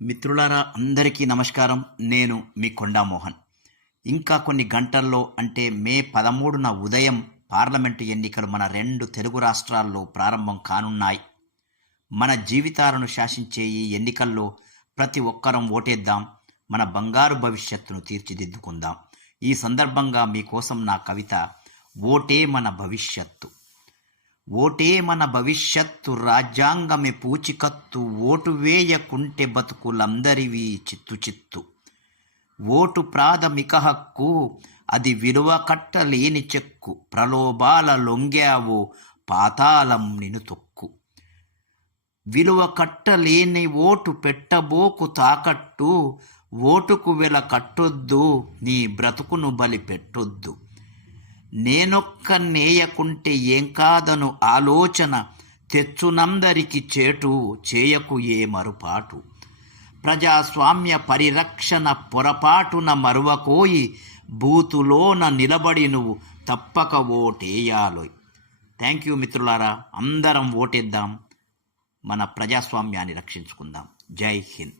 మిత్రులారా అందరికీ నమస్కారం. నేను మీ కొండా మోహన్. ఇంకా కొన్ని గంటల్లో అంటే మే 13న ఉదయం పార్లమెంటు ఎన్నికలు మన 2 తెలుగు రాష్ట్రాల్లో ప్రారంభం కానున్నాయి. మన జీవితాలను శాసించే ఈ ఎన్నికల్లో ప్రతి ఒక్కరం ఓటేద్దాం. మన బంగారు భవిష్యత్తును తీర్చిదిద్దుకుందాం. ఈ సందర్భంగా మీకోసం నా కవిత ఓటే మన భవిష్యత్తు. ఓటే మన భవిష్యత్తు, రాజ్యాంగమే పూచికత్తు. ఓటు వేయకుంటే బతుకులందరివి చిత్తు చిత్తు. ఓటు ప్రాథమిక హక్కు, అది విలువ కట్టలేని చెక్కు. ప్రలోభాల లొంగావో పాతాళం నిన్ను తొక్కు. విలువ కట్టలేని ఓటు పెట్టబోకు తాకట్టు. ఓటుకు వెల కట్టొద్దు, నీ బ్రతుకును బలి పెట్టొద్దు. నేనొక్క నేయకుంటే ఏం కాదను ఆలోచన, తెచ్చునందరికి చేటు చేయకు ఏ మరుపాటు. ప్రజాస్వామ్య పరిరక్షణ పొరపాటున మరువకోయి, బూతులోన నిలబడి నువ్వు తప్పక ఓటేయాలోయ్. థ్యాంక్ యూ మిత్రులారా. అందరం ఓటేద్దాం, మన ప్రజాస్వామ్యాన్ని రక్షించుకుందాం. జై హింద్.